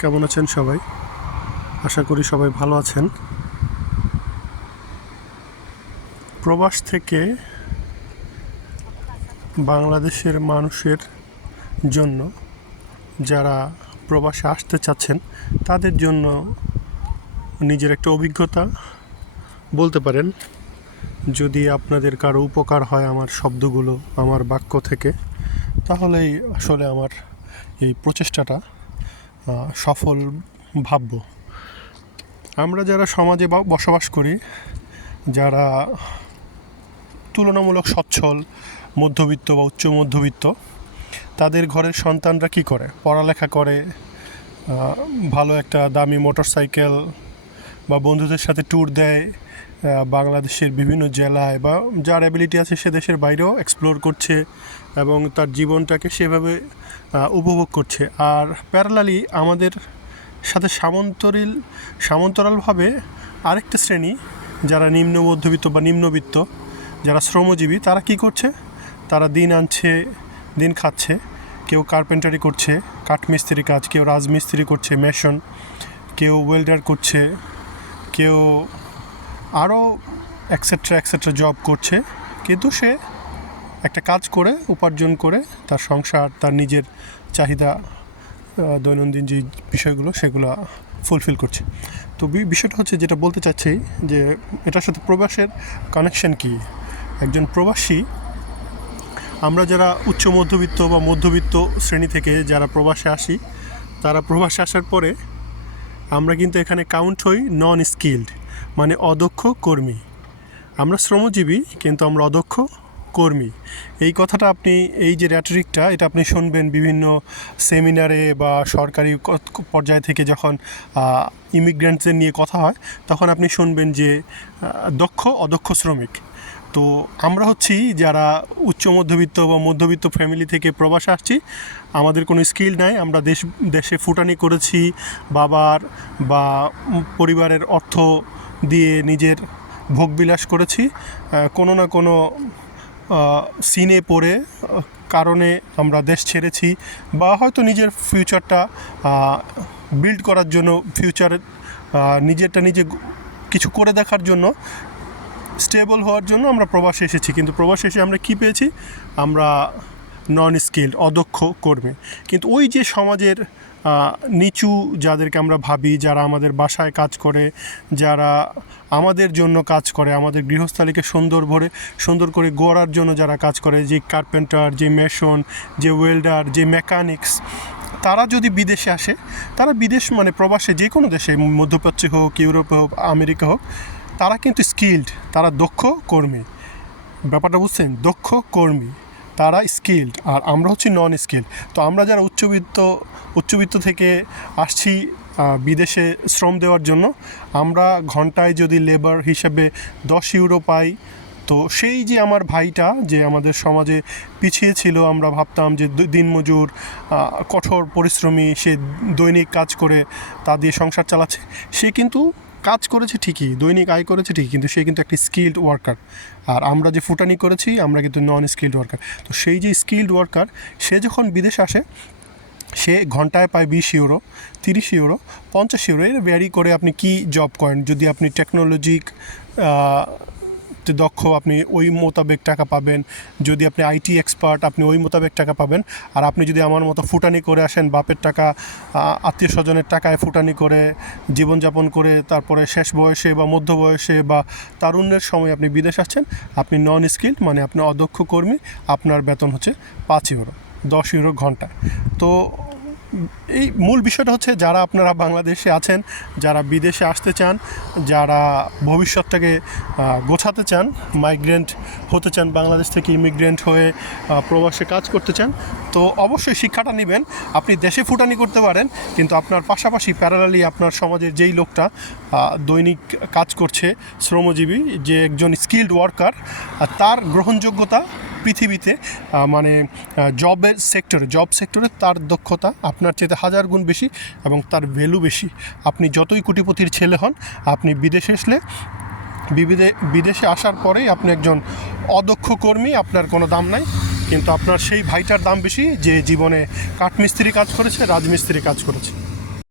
কেমন আছেন সবাই? আশা করি সবাই ভালো আছেন। প্রবাস থেকে বাংলাদেশের মানুষের জন্য যারা প্রবাসে আসতে চাচ্ছেন, তাদের জন্য নিজের একটা অভিজ্ঞতা বলতে পারেন। যদি আপনাদের কারও উপকার হয় আমার শব্দগুলো, আমার বাক্য থেকে, তাহলেই আসলে আমার এই প্রচেষ্টাটা সফল ভাবব। আমরা যারা সমাজে বসবাস করি, যারা তুলনামূলক সচ্ছল, মধ্যবিত্ত বা উচ্চ মধ্যবিত্ত, তাদের ঘরের সন্তানরা কি করে? পড়ালেখা করে ভালো একটা দামি মোটরসাইকেল বা বন্ধুদের সাথে ট্যুর দেয় বাংলাদেশের বিভিন্ন জেলায় বা যার অ্যাবিলিটি আছে সে দেশের বাইরেও এক্সপ্লোর করছে এবং তার জীবনটাকে সেভাবে উপভোগ করছে। আর প্যারালালি আমাদের সাথে সামন্তরিল, সামন্তরালভাবে আরেকটা শ্রেণি, যারা নিম্ন মধ্যবিত্ত বা নিম্নবিত্ত, যারা শ্রমজীবী, তারা কি করছে? তারা দিন আনছে, দিন খাচ্ছে। কেউ কার্পেন্টারি করছে, কাঠমিস্ত্রি কাজ, কেউ রাজমিস্ত্রি করছে মেশন কেউ ওয়েল্ডার করছে, কেউ আরও অ্যাক্সেট্রা অ্যাক্সেট্রা জব করছে। কিন্তু সে একটা কাজ করে, উপার্জন করে, তার সংসার, তার নিজের চাহিদা দৈনন্দিন যে বিষয়গুলো, সেগুলো ফুলফিল করছে। তো বিষয়টা হচ্ছে যেটা বলতে চাচ্ছি যে, এটার সাথে প্রবাসের কানেকশন কি? একজন প্রবাসী, আমরা যারা উচ্চ মধ্যবিত্ত বা মধ্যবিত্ত শ্রেণি থেকে যারা প্রবাসে আসি, তারা প্রবাসে আসার পরে আমরা কিন্তু এখানে কাউন্ট হই নন স্কিল্ড মানে অদক্ষ কর্মী। আমরা শ্রমজীবী কিন্তু আমরা অদক্ষ কর্মী। এই কথাটা আপনি, এই যে র্যাটরিকটা এটা আপনি শুনবেন বিভিন্ন সেমিনারে বা সরকারি পর্যায় থেকে যখন ইমিগ্রেন্টসদের নিয়ে কথা হয়, তখন আপনি শুনবেন যে দক্ষ, অদক্ষ শ্রমিক। তো আমরা হচ্ছি যারা উচ্চ মধ্যবিত্ত বা মধ্যবিত্ত ফ্যামিলি থেকে প্রবাসে আসছি, আমাদের কোনো স্কিল নাই, আমরা দেশ, দেশে ফুটানি করেছি বাবার বা পরিবারের অর্থ দিয়ে নিজের ভোগবিলাস করেছি কোনো না কোনো সিনে পড়ে কারণে আমরা দেশ ছেড়েছি বা হয়তো নিজের ফিউচারটা বিল্ড করার জন্য ফিউচার নিজেরটা নিজে কিছু করে দেখার জন্য স্টেবল হওয়ার জন্য আমরা প্রবাসে এসেছি। কিন্তু প্রবাসে এসে আমরা কি পেয়েছি? আমরা নন স্কিল্ড অদক্ষ কর্মী। কিন্তু ওই যে সমাজের নিচু যাদেরকে আমরা ভাবি, যারা আমাদের বাসায় কাজ করে, যারা আমাদের জন্য কাজ করে, আমাদের গৃহস্থালীকে সুন্দর ভরে, সুন্দর করে গড়ার জন্য যারা কাজ করে, যে কার্পেন্টার যে মেশন যে ওয়েল্ডার যে মেকানিক্স তারা যদি বিদেশে আসে, তারা বিদেশ মানে প্রবাসে যে কোনো দেশে, মধ্যপ্রাচ্যে হোক, ইউরোপে হোক, আমেরিকা হোক, তারা কিন্তু স্কিল্ড তারা দক্ষ কর্মী। ব্যাপারটা বুঝছেন? দক্ষ কর্মী। তারা স্কিল্ড আর আমরা হচ্ছি নন স্কিল্ড তো আমরা যারা উচ্চবিত্ত উচ্চবিত্ত থেকে আসছি বিদেশে শ্রম দেওয়ার জন্য, আমরা ঘন্টায় যদি লেবার হিসেবে দশ ইউরো পাই, তো সেই যে আমার ভাইটা, যে আমাদের সমাজে পিছিয়ে ছিল, আমরা ভাবতাম যে দিনমজুর কঠোর পরিশ্রমী, সে দৈনিক কাজ করে, তা দিয়ে সংসার চালাচ্ছে, সে কিন্তু কাজ করেছে ঠিকই, দৈনিক আয় করেছে ঠিকই, কিন্তু সে কিন্তু একটা স্কিল্ড ওয়ার্কার আর আমরা যে ফুটানি করেছি, আমরা কিন্তু নন স্কিল্ড ওয়ার্কার তো সেই যে স্কিল্ড ওয়ার্কার সে যখন বিদেশ আসে, সে ঘন্টায় পায় বিশ ইউরো তিরিশ ইউরো পঞ্চাশ ইউরো এর ভ্যারি করে আপনি কি জব করেন? যদি আপনি টেকনোলজিক দক্ষ আপনি ওই মোতাবেক টাকা পাবেন। যদি আপনি আইটি এক্সপার্ট, আপনি ওই মোতাবেক টাকা পাবেন। আর আপনি যদি আমার মতো ফুটানি করে আসেন, বাপের টাকা আত্মীয় স্বজনের টাকায় ফুটানি করে জীবনযাপন করে, তারপরে শেষ বয়সে বা মধ্য বয়সে বা তারুণ্যের সময় আপনি বিদেশ আসছেন, আপনি নন স্কিল্ড মানে আপনি অদক্ষ কর্মী, আপনার বেতন হচ্ছে পাঁচ ইউরো দশ ইউরো ঘণ্টা। তো এই মূল বিষয়টা হচ্ছে যারা আপনারা বাংলাদেশে আছেন, যারা বিদেশে আসতে চান, যারা ভবিষ্যৎটাকে গোছাতে চান মাইগ্রেন্ট হতে চান, বাংলাদেশ থেকে ইমিগ্রেন্ট হয়ে প্রবাসে কাজ করতে চান, তো অবশ্যই শিক্ষাটা নেবেন। আপনি দেশে ফুটানি করতে পারেন, কিন্তু আপনার পাশাপাশি প্যারালালি আপনার সমাজের যেই লোকটা দৈনিক কাজ করছে, শ্রমজীবী, যে একজন স্কিল্ড ওয়ার্কার তার গ্রহণযোগ্যতা পৃথিবীতে মানে জবের সেক্টরে জব সেক্টরে তার দক্ষতা আপনার চেয়ে হাজার গুণ বেশি এবং তার ভ্যালু বেশি। আপনি যতই কোটিপতির ছেলে হন, আপনি বিদেশে আসলে বিবিধে বিদেশে আসার পরেই আপনি একজন অদক্ষ কর্মী, আপনার কোনো দাম নাই। কিন্তু আপনার সেই ভাইটার দাম বেশি যে জীবনে কাঠমিস্ত্রি কাজ করেছে, রাজমিস্ত্রি কাজ করেছে।